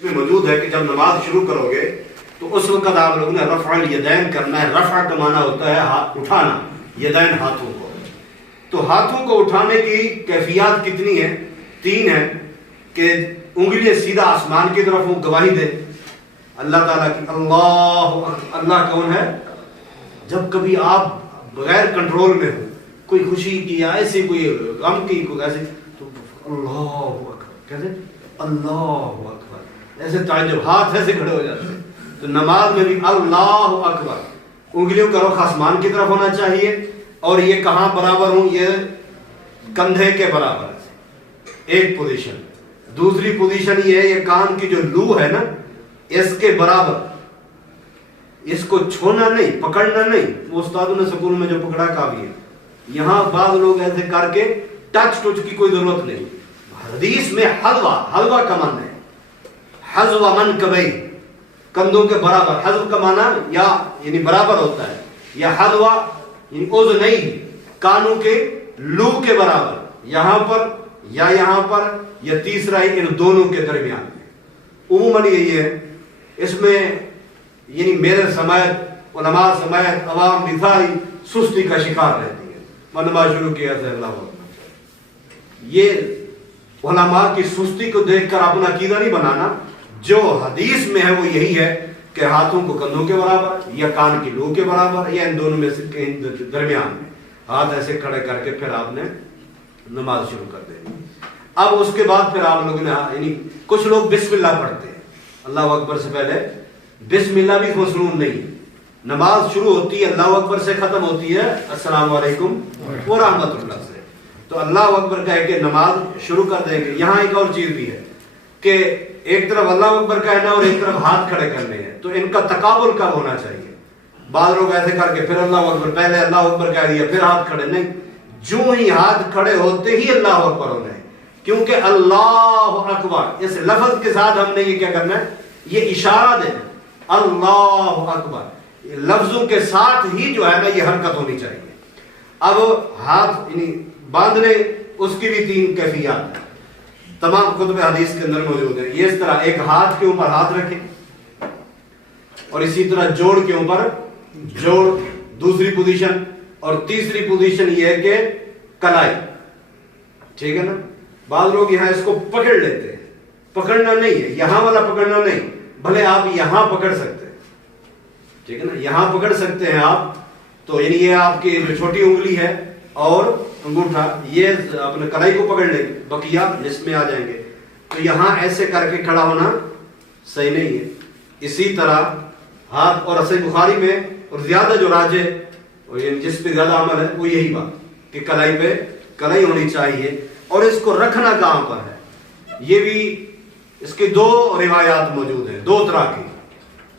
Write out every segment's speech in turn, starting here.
میں موجود ہے کہ جب نماز شروع کرو گے تو اس وقت آپ لوگوں نے رفع الیدین کرنا ہے. رفع کا معنی ہوتا ہے اٹھانا یدین ہاتھوں کو. تو ہاتھوں کو اٹھانے کی کیفیات کتنی ہیں؟ 3 ہیں کہ انگلیاں سیدھا آسمان کی طرف گواہی دے اللہ تعالیٰ کی. اللہ کون ہے؟ جب کبھی آپ بغیر کنٹرول میں ہو، کوئی خوشی کی یا ایسی کوئی غم کی کوئی ایسی، تو اللہ اکبر کہتے اللہ اکبر، ایسے تعجب ہاتھ ایسے کھڑے ہو جاتے ہیں. تو نماز میں بھی اللہ اکبر، انگلیوں کا رخ آسمان کی طرف ہونا چاہیے. اور یہ کہاں برابر ہوں؟ یہ کندھے کے برابر، ایک پوزیشن. دوسری پوزیشن یہ ہے، یہ کان کی جو لو ہے نا اس کے برابر، اس کو چھونا نہیں، پکڑنا نہیں. وہ استادوں نے سکول میں جو پکڑا کا بھی ہے، یہاں بعض لوگ ایسے کر کے ٹچ کی کوئی ضرورت نہیں. حدیث میں حلوہ کا معنی ہے حذو منکبئی، کندھوں کے برابر. حذو کا معنی یا یعنی برابر ہوتا ہے، یا حذو یعنی اذنئی، کانوں کے لو کے برابر، یہاں پر یا یہاں پر، یا تیسرا ہی ان دونوں کے درمیان. عموماً یہی ہے. اس میں یعنی میرے سماعت علماء سماعت عوام مثالی سستی کا شکار رہتی ہے. نماز شروع کیا تھا اللہ اکبر. یہ علماء کی سستی کو دیکھ کر اپنا عقیدہ نہیں بنانا. جو حدیث میں ہے وہ یہی ہے کہ ہاتھوں کو کندھوں کے برابر یا کان کی لو کے برابر یا ان دونوں میں سے کہیں درمیان میں ہاتھ ایسے کھڑے کر کے پھر آپ نے نماز شروع کر دینی. اب اس کے بعد پھر آپ لوگوں نے یعنی کچھ لوگ بسم اللہ پڑھتے ہیں اللہ اکبر سے پہلے. بسم اللہ بھی مصنون نہیں. نماز شروع ہوتی ہے اللہ اکبر سے، ختم ہوتی ہے السلام علیکم ورحمۃ اللہ سے. تو اللہ اکبر کہہ کے نماز شروع کر دیں گے. یہاں ایک اور چیز بھی ہے کہ ایک طرف اللہ اکبر کہنا اور ایک طرف ہاتھ کھڑے کرنے ہیں، تو ان کا تقابل کب ہونا چاہیے؟ بعض لوگ ایسے کر کے پھر اللہ اکبر، پہلے اللہ اکبر کہہ دیا پھر ہاتھ کھڑے. نہیں، جو ہی ہاتھ کھڑے ہوتے ہی اللہ اکبر ہونا ہے. کیونکہ اللہ اکبر اس لفظ کے ساتھ ہم نے یہ کیا کرنا ہے؟ یہ اشارہ دینا. اللہ اکبر لفظوں کے ساتھ ہی جو ہے نا یہ حرکت ہونی چاہیے. اب ہاتھ یعنی باندھنے، اس کی بھی 3 کیفیات تمام کتب حدیث کے اندر موجود ہے. یہ اس طرح ایک ہاتھ کے اوپر ہاتھ رکھیں اور اسی طرح جوڑ کے اوپر جوڑ، دوسری پوزیشن. اور تیسری پوزیشن یہ ہے کہ کلائی، ٹھیک ہے نا. بعض لوگ یہاں اس کو پکڑ لیتے ہیں، پکڑنا نہیں ہے، یہاں والا پکڑنا نہیں، بھلے آپ یہاں پکڑ سکتے ہیں، ٹھیک ہے نا، یہاں پکڑ سکتے ہیں آپ. تو یعنی یہ آپ کی جو چھوٹی انگلی ہے اور انگوٹھا یہ اپنے کلائی کو پکڑ لیں گے، بقیہ نصف میں آ جائیں گے. تو یہاں ایسے کر کے کھڑا ہونا صحیح نہیں ہے. اسی طرح ہاتھ، اور صحیح بخاری میں اور زیادہ جو راجے اور جس پہ زیادہ عمل ہے وہ یہی بات کہ کلائی پہ کلائی ہونی چاہیے. اور اس کو رکھنا کہاں پر ہے؟ یہ بھی اس کی 2 روایات موجود ہیں، 2 طرح کی.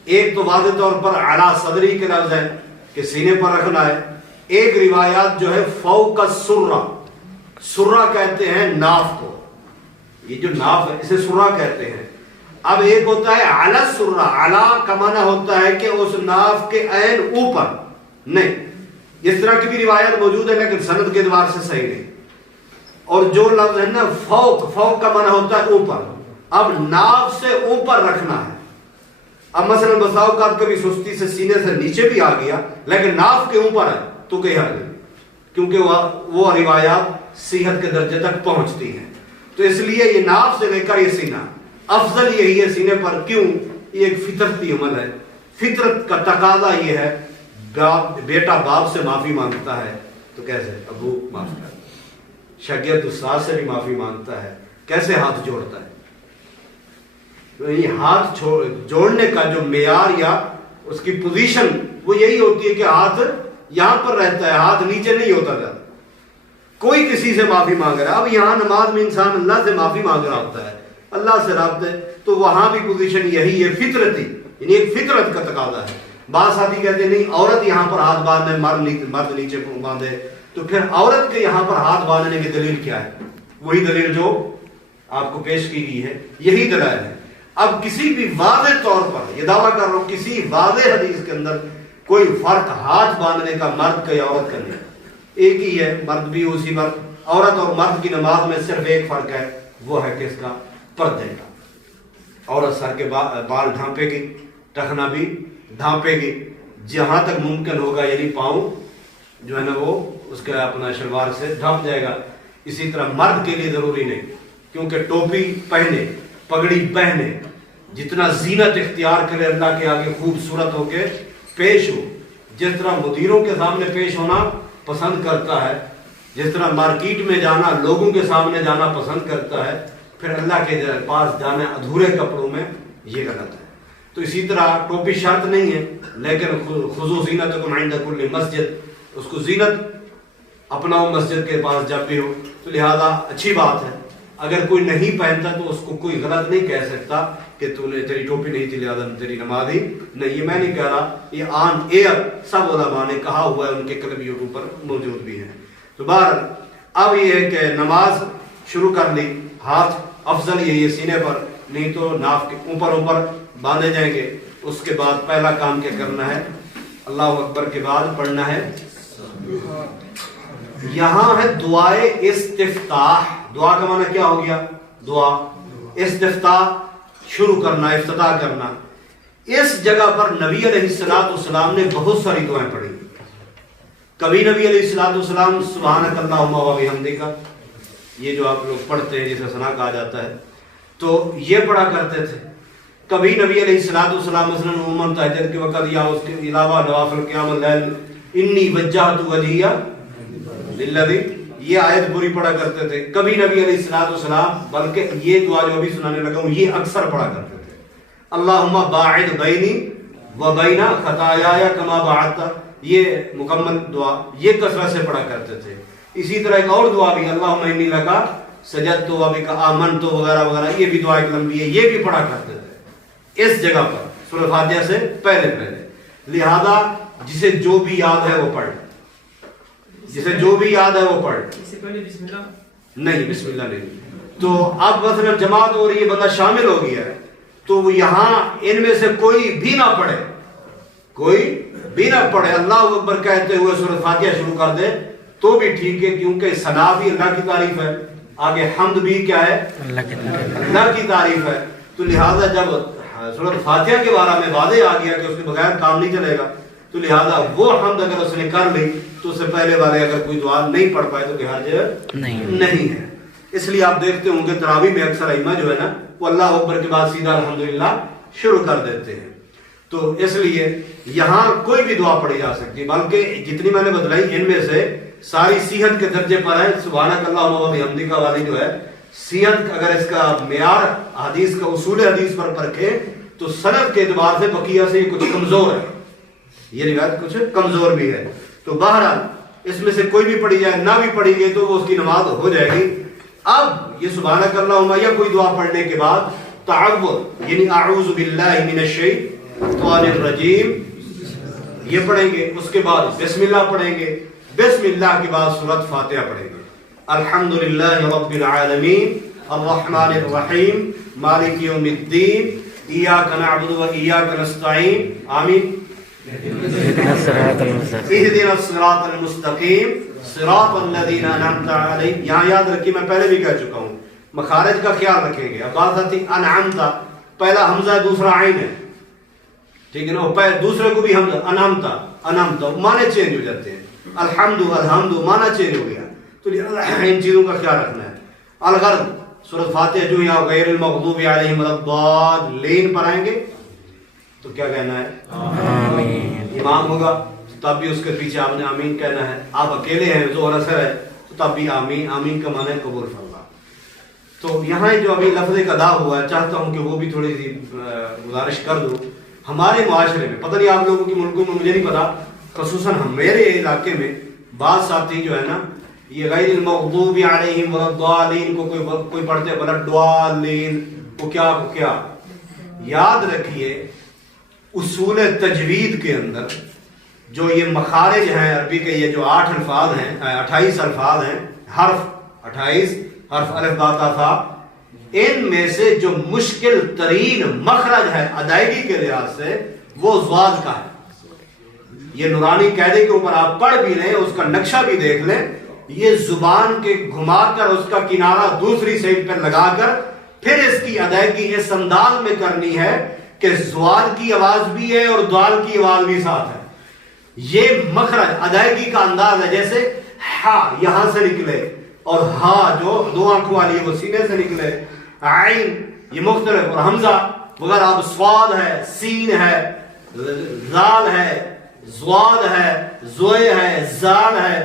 ایک تو واضح طور پر اعلیٰ صدری کے لفظ ہے کہ سینے پر رکھنا ہے. ایک روایات جو ہے فوق السرہ، سرہ کہتے ہیں ناف کو، یہ جو ناف ہے اسے سرہ کہتے ہیں. اب ایک ہوتا ہے اعلیٰ سرہ، اعلیٰ کا معنی ہوتا ہے کہ اس ناف کے عین اوپر نہیں. اس طرح کی بھی روایت موجود ہے لیکن سند کے اعتبار سے صحیح نہیں. اور جو لفظ ہے نا فوق، فوق کا معنی ہوتا ہے اوپر. اب ناف سے اوپر رکھنا ہے. اب مثلا بسا اوقات کبھی سستی سے سینے سے نیچے بھی آ گیا لیکن ناف کے اوپر ہے تو کہیں حرج نہیں، کیونکہ وہ روایات صحت کے درجے تک پہنچتی ہیں. تو اس لیے یہ ناف سے لے کر یہ سینہ افضل یہی ہے سینے پر. کیوں؟ یہ ایک فطرتی عمل ہے. فطرت کا تقاضا یہ ہے، بیٹا باپ سے معافی مانگتا ہے تو کیسے ابو معاف کر، شاگرد استاد سے بھی معافی مانگتا ہے، کیسے ہاتھ جوڑتا ہے. یہ ہاتھ جوڑنے کا جو معیار یا اس کی پوزیشن وہ یہی ہوتی ہے کہ ہاتھ یہاں پر رہتا ہے، ہاتھ نیچے نہیں ہوتا جاتا. کوئی کسی سے معافی مانگ رہا ہے، اب یہاں نماز میں انسان اللہ سے معافی مانگ رہا ہوتا ہے، اللہ سے رابطے، تو وہاں بھی پوزیشن یہی ہے، فطرتی، یعنی ایک فطرت کا تقاضا ہے. بعض ساتھی کہتے ہیں نہیں عورت یہاں پر ہاتھ باندھے، مرد نیچے باندھے. تو پھر عورت کے یہاں پر ہاتھ باندھنے کی دلیل کیا ہے؟ وہی دلیل جو آپ کو پیش کی گئی ہے، یہی دلائل ہے. اب کسی بھی واضح طور پر یہ دعویٰ کر رہا ہوں، کسی واضح حدیث کے اندر کوئی فرق ہاتھ باندھنے کا مرد کا یا عورت کا نہیں. ایک ہی ہے، مرد بھی اسی مرد، عورت اور مرد کی نماز میں صرف ایک فرق ہے، وہ ہے کس کا؟ پردے کا. عورت سر کے بال ڈھانپے گی، ٹخنا بھی ڈھانپے گی جہاں تک ممکن ہوگا، یعنی پاؤں جو ہے نا وہ اس کا اپنا شلوار سے ڈھانپ جائے گا. اسی طرح مرد کے لیے ضروری نہیں، کیونکہ ٹوپی پہنے، پگڑی پہنے، جتنا زینت اختیار کرے اللہ کے آگے خوبصورت ہو کے پیش ہو، جس طرح مدیروں کے سامنے پیش ہونا پسند کرتا ہے، جس طرح مارکیٹ میں جانا، لوگوں کے سامنے جانا پسند کرتا ہے، پھر اللہ کے پاس جانا ادھورے کپڑوں میں یہ غلط ہے. تو اسی طرح ٹوپی شرط نہیں ہے، لیکن خذوا زینتکم عند کل مسجد، اس کو زینت اپناؤ مسجد کے پاس جب بھی ہو. تو لہذا اچھی بات ہے. اگر کوئی نہیں پہنتا تو اس کو کوئی غلط نہیں کہہ سکتا کہ تو نے تیری ٹوپی نہیں تھی لہذا تیری نماز ہی نہیں. یہ میں نہیں کہہ رہا، یہ آن ایئر سب علماء نے کہا ہوا ہے، ان کے کلب یوٹیوب پر موجود بھی ہیں. تو بہرحال اب یہ ہے کہ نماز شروع کر لی، ہاتھ افضل یہ سینے پر، نہیں تو ناف کے اوپر باندھے جائیں گے. اس کے بعد پہلا کام کیا کرنا ہے؟ اللہ اکبر کے بعد پڑھنا ہے، یہاں ہے دعائے استفتاح. دعا کا معنی کیا ہو گیا؟ دعا. استفتاح شروع کرنا، افتتاح کرنا. اس جگہ پر نبی علیہ السلام نے بہت ساری دعائیں پڑھی. کبھی نبی علیہ السلام سبحانک اللہم و بحمدک، یہ جو آپ لوگ پڑھتے ہیں جسے ثنا کہا جاتا ہے، تو یہ پڑھا کرتے تھے. کبھی نبی علیہ السلام مثلا عموماً تہجد کے وقت یا اس کے علاوہ نوافل قیام اللیل انی وجہت وجہیہ للذی، یہ آیت پوری پڑھا کرتے تھے. کبھی نبی علیہ السلام بلکہ یہ دعا جو ابھی سنانے لگا ہوں یہ اکثر پڑھا کرتے تھے، اللہم باعد بینی و بین خطایایا کما باعدت، یہ مکمل دعا یہ کثرت سے پڑھا کرتے تھے. اسی طرح ایک اور دعا بھی اللہم انی لکا سجدت و بک آمنت وغیرہ وغیرہ، یہ بھی دعا ایک لمبی ہے، یہ بھی پڑھا کرتے تھے اس جگہ پر سورہ فاتحہ سے پہلے. لہذا جسے جو بھی یاد ہے وہ پڑھ، جسے جو بھی یاد ہے وہ پڑھ. اس سے پہلے بسم اللہ نہیں، بسم اللہ نہیں. تو اب مثلا جماعت ہو رہی ہے، بندہ شامل ہو گیا ہے، تو وہ یہاں ان میں سے کوئی بھی نہ پڑھے، کوئی بھی نہ پڑھے، اللہ اکبر کہتے ہوئے سورۃ فاتحہ شروع کر دے تو بھی ٹھیک ہے، کیونکہ ثنا بھی اللہ کی تعریف ہے، آگے حمد بھی کیا ہے؟ اللہ کی تعریف ہے. تو لہذا جب سورۃ فاتحہ کے بارے میں واضح آ گیا کہ اس کے بغیر کام نہیں چلے گا، تو لہذا وہ حمد اگر اس نے کر لی تو اس سے پہلے والے اگر کوئی دعا نہیں پڑھ پائے تو لحاظ نہیں ہے. اس لیے آپ دیکھتے ہوں گے تراویح میں اکثر ائمہ جو ہے نا وہ اللہ اکبر کے بعد سیدھا الحمدللہ شروع کر دیتے ہیں. تو اس لیے یہاں کوئی بھی دعا پڑھی جا سکتی ہے، بلکہ جتنی میں نے بتلائی ان میں سے ساری صحت کے درجے پر ہے. سبحانک اللہم و بحمدک والی جو ہے صحت، اگر اس کا معیار حدیث کا اصول حدیث پر پرکھے تو سند کے اعتبار سے بقیہ سے کچھ کمزور ہے، یہ روایت کچھ کمزور بھی ہے. تو بہرحال اس میں سے کوئی بھی پڑھی جائے، نہ بھی پڑھی گئی تو وہ اس کی نماز ہو جائے گی. اب یہ سبحانک اللہم یا کوئی دعا پڑھنے کے بعد تعوذ یعنی اعوذ باللہ من الشیطان الرجیم یہ پڑھیں گے. اس کے بعد بسم اللہ پڑھیں گے. بسم اللہ کے بعد سورۃ فاتحہ پڑھیں گے. الحمدللہ رب العالمین الرحمن الرحیم مالک یوم الدین ایاک نعبد و ایاک نستعین آمین. اہدنا الصراط المستقیم صراط الذین انعمت علیہم. یہاں یاد رکھیے میں پہلے بھی کہہ چکا ہوں، مخارج کا خیال رکھیں گے. اب بات آتی انعمت، پہلا حمزہ ہے دوسرا عین ہے، ٹھیک ہے نا، دوسرے کو بھی حمزہ انعمت معنی چینج ہو جاتے ہیں. الحمد معنی چینج ہو گیا، تو ان چیزوں کا خیال رکھنا ہے. الغرض سورۃ فاتحہ جو یہاں غیر المغضوب علیہم ولا الضالین پر آئیں گے تو کیا کہنا ہے؟ آمین. امام ہوگا تب بھی اس کے پیچھے آپ نے آمین کہنا ہے. آپ اکیلے ہیں، ظہر اثر ہے تو تب بھی آمین. آمین کا معنی ہے قبول فرما. تو یہاں جو ابھی لفظ ایک ادا ہوا ہے، چاہتا ہوں کہ وہ بھی تھوڑی سی گزارش کر دوں. ہمارے معاشرے میں، پتہ نہیں آپ لوگوں کے ملکوں میں، مجھے نہیں پتا، خصوصاً میرے علاقے میں بعض ساتھی جو ہے نا یہ غیر المغضوب علیہم ولا الضالین کو کوئی پڑھتے ہیں ولا الضالین، وہ کیا یاد رکھیے اصول تجوید کے اندر جو یہ مخارج ہیں عربی کے، یہ جو 8 الفاظ ہیں، 28 الفاظ ہیں، حرف 28 حرف الف با تا ثا، ان میں سے جو مشکل ترین مخرج ہے ادائیگی کے لحاظ سے وہ ضاد کا ہے. یہ نورانی قاعدے کے اوپر آپ پڑھ بھی لیں، اس کا نقشہ بھی دیکھ لیں، یہ زبان کے گھما کر اس کا کنارہ دوسری سائڈ پر لگا کر پھر اس کی ادائیگی اس انداز میں کرنی ہے کہ زوال کی آواز بھی ہے اور دال کی آواز بھی ساتھ ہے. یہ مخرج ادائیگی کا انداز ہے. جیسے ہا یہاں سے نکلے اور ہا جو دو آنکھوں والی ہے وہ سینے سے نکلے. عین یہ مختلف. اور حمزہ وغیرہ اب سواد ہے, سین ہے, زال ہے, زواد ہے, زوئے ہے, زال ہے.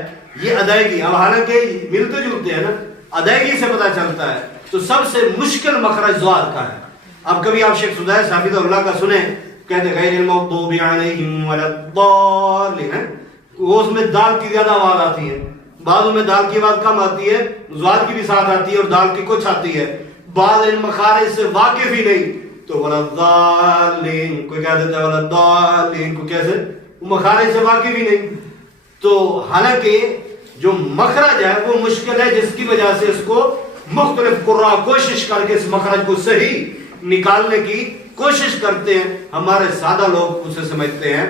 یہ ادائیگی. اب حالانکہ ملتے جلتے ہیں نا, ادائیگی سے پتہ چلتا ہے. تو سب سے مشکل مخرج زواد کا ہے. اب کبھی آپ شیخ سدیس حفظہ اللہ کا سنیں, کہتے غیر المغضوب علیہم ولا الضالین, وہ اس میں دال کی زیادہ آواز آتی ہے, بعضوں میں دال کی آواز کم آتی ہے, زواد کی بھی ساتھ آتی ہے اور دال کی کچھ آتی ہے. بعض ان مخارج سے واقف ہی نہیں تو ولا الضالین کوئی کہہ دیتا ہے, ولا الضالین کو کیسے, وہ مخارج سے واقف ہی نہیں. تو حالانکہ جو مخرج ہے وہ مشکل ہے, جس کی وجہ سے اس کو مختلف قراء کوشش کر کے اس مخرج کو صحیح نکالنے کی کوشش کرتے ہیں. ہمارے سادہ لوگ اسے سمجھتے ہیں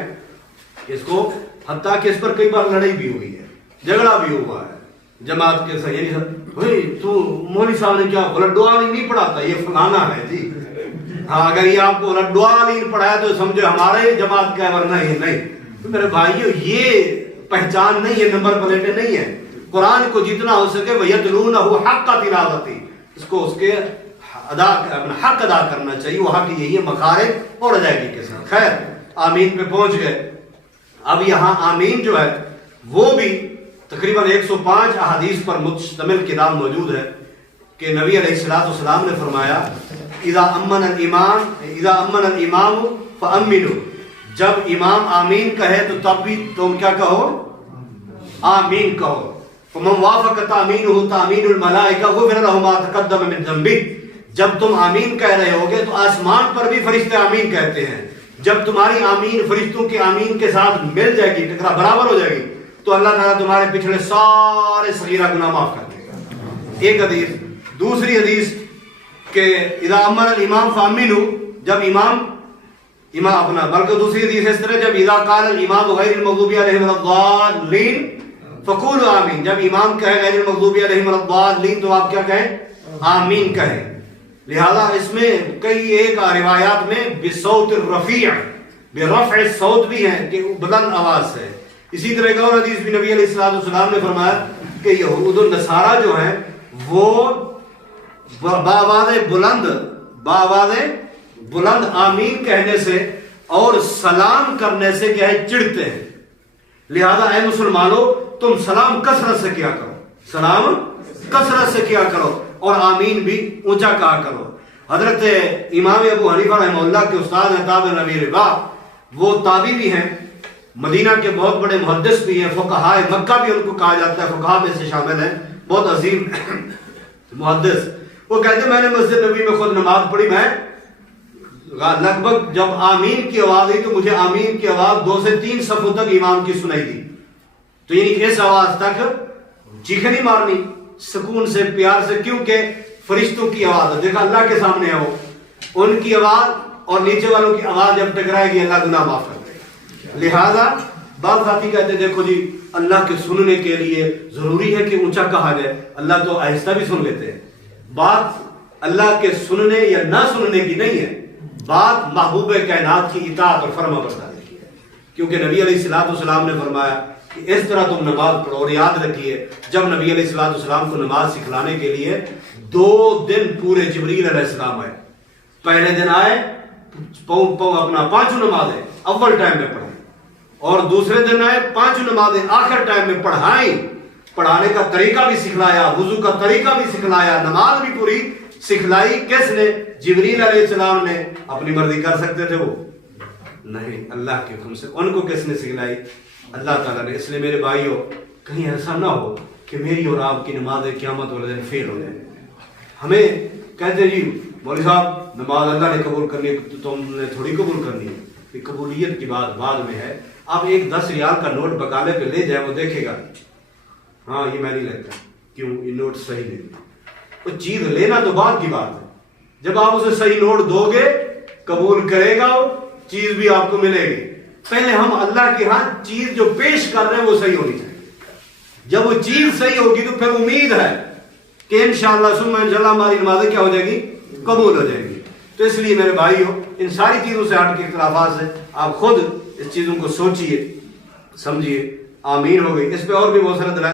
اس کو, حتیٰ کہ اس پر کئی بار لڑائی بھی ہوئی ہے, جھگڑا بھی ہوا ہے جماعت کے ساتھ. یعنی بھائی تو مولوی صاحب نے کیا ولڈوال نہیں پڑھاتا, یہ فلانا ہے جی. ہاں اگر یہ آپ کو ولڈوال ہی پڑھایا تو سمجھو ہمارے جماعت کا ہے, ورنہ یہ نہیں. تو میرے بھائیو یہ پہچان نہیں ہے, نمبر پلیٹیں نہیں ہے. قرآن کو جتنا ہو سکے وَيَتْلُونَهُ حَقَّ تِلَاوَتِهِ, اس کو اس کے اپنا حق ادا کرنا چاہیے. وہ حق یہی ہے مخارج اور ادائیگی کے ساتھ. خیر آمین پہ پہنچ گئے. اب یہاں آمین جو ہے وہ بھی تقریباً 105 احادیث پر مشتمل کتاب موجود ہے کہ نبی علیہ السلام نے فرمایا اذا امن الامام فامنوا, جب امام آمین کہے تو تب بھی تم کیا کہو, آمین کہو. فمن وافق تامینہ تامین الملائکہ غفر لہ ما تقدم من ذنبہ, جب تم آمین کہہ رہے ہوگے تو آسمان پر بھی فرشتے آمین کہتے ہیں. جب تمہاری آمین فرشتوں کی آمین کے ساتھ مل جائے گی, ٹکرا برابر ہو جائے گی, تو اللہ تعالیٰ تمہارے پچھلے سارے صغیرہ گناہ معاف کر دے گا. ایک حدیث. دوسری حدیث کہ اذا امن الامام فامنوا, جب امام اپنا, بلکہ دوسری حدیث اس طرح, جب اذا قال الامام غیر المغضوب علیہم ولا الضالین فقولوا آمین, جب امام کہے غیر المغضوب علیہم ولا الضالین تو آپ کیا کہیں, آمین کہیں. لہذا اس میں کئی ایک روایات میں بصوت الرفیع, برفع الصوت بھی ہیں کہ بلند آواز سے. اسی طرح ایک اور حدیث بھی نبی علیہ السلام نے فرمایا کہ یہود و نصارہ جو ہیں وہ بآواز بلند آمین کہنے سے اور سلام کرنے سے کیا ہے, چڑھتے ہیں. لہذا اے مسلمانوں تم سلام کثرت سے کیا کرو, سلام کثرت سے کیا کرو, اور آمین بھی اونچا کہا کرو. حضرت امام ابو حنیفہ رحمہ اللہ کے استاد ہیں تابع نبی ربا, وہ تابعی بھی ہیں, مدینہ کے بہت بڑے محدث بھی ہیں, فقہاء مکہ بھی ان کو کہا جاتا ہے, فقہاء میں سے شامل ہیں, بہت عظیم محدث. وہ کہتے ہیں میں نے مسجد نبی میں خود نماز پڑھی, میں لگ بھگ جب آمین کی آواز آئی تو مجھے آمین کی آواز 2 سے 3 صفوں تک امام کی سنائی دی. تو یعنی اس آواز تک چیخیں نہیں مارنی, سکون سے پیار سے, کیونکہ فرشتوں کی آواز ہے. دیکھا اللہ کے سامنے ہے, وہ ان کی آواز اور نیچے والوں کی آواز جب ٹکرائے گی اللہ گناہ معاف کر دے گا. لہذا بعض ساتھی کہتے ہیں دیکھو جی اللہ کے سننے کے لیے ضروری ہے کہ اونچا کہا جائے, اللہ تو آہستہ بھی سن لیتے ہیں. بات اللہ کے سننے یا نہ سننے کی نہیں ہے, بات محبوب کائنات کی اطاعت اور فرما برداری کی ہے. کیونکہ نبی علیہ السلام نے فرمایا کہ اس طرح تم نماز پڑھو. اور یاد رکھیے جب نبی علیہ السلام کو نماز سکھلانے کے لیے 2 دن پورے جبریل علیہ السلام آئے. پہلے دن آئے اپنا 5 نمازیں اول ٹائم میں پڑھیں, اور دوسرے دن آئے 5 نمازیں آخر ٹائم میں پڑھائیں. پڑھانے کا طریقہ بھی سکھلایا, وضو کا طریقہ بھی سکھلایا, نماز بھی پوری سکھلائی. کس نے؟ جبریل علیہ السلام نے. اپنی مرضی کر سکتے تھے وہ؟ نہیں, اللہ کے حکم سے. ان کو کس نے سکھلائی؟ اللہ تعالیٰ نے. اس لیے میرے بھائیوں کہیں ایسا نہ ہو کہ میری اور آپ کی نمازیں قیامت والے دن فیل ہو جائیں. ہمیں کہتے جی مولوی صاحب نماز اللہ نے قبول کرنی ہے تو تم نے تھوڑی قبول کرنی ہے. کہ قبولیت کی بات بعد میں ہے. آپ ایک 10 ریال کا نوٹ بکالے پہ لے جائیں, وہ دیکھے گا ہاں یہ میں نہیں لیتا, کیوں, یہ نوٹ صحیح نہیں. وہ چیز لینا تو بعد کی بات ہے. جب آپ اسے صحیح نوٹ دو گے قبول کرے گا, وہ چیز بھی آپ کو ملے گی. پہلے ہم اللہ کے ہاں چیز جو پیش کر رہے ہیں وہ صحیح ہونی چاہیے. جب وہ چیز صحیح ہوگی تو پھر امید ہے کہ انشاءاللہ ثم انشاءاللہ ہماری نمازیں کیا ہو جائے گی, قبول ہو جائیں گی. تو اس لیے میرے بھائیو ان ساری چیزوں سے ہٹ کے اختلافات سے آپ خود اس چیزوں کو سوچئے سمجھیے. آمین ہو گئی. اس پہ اور بھی بہت سارے دلائل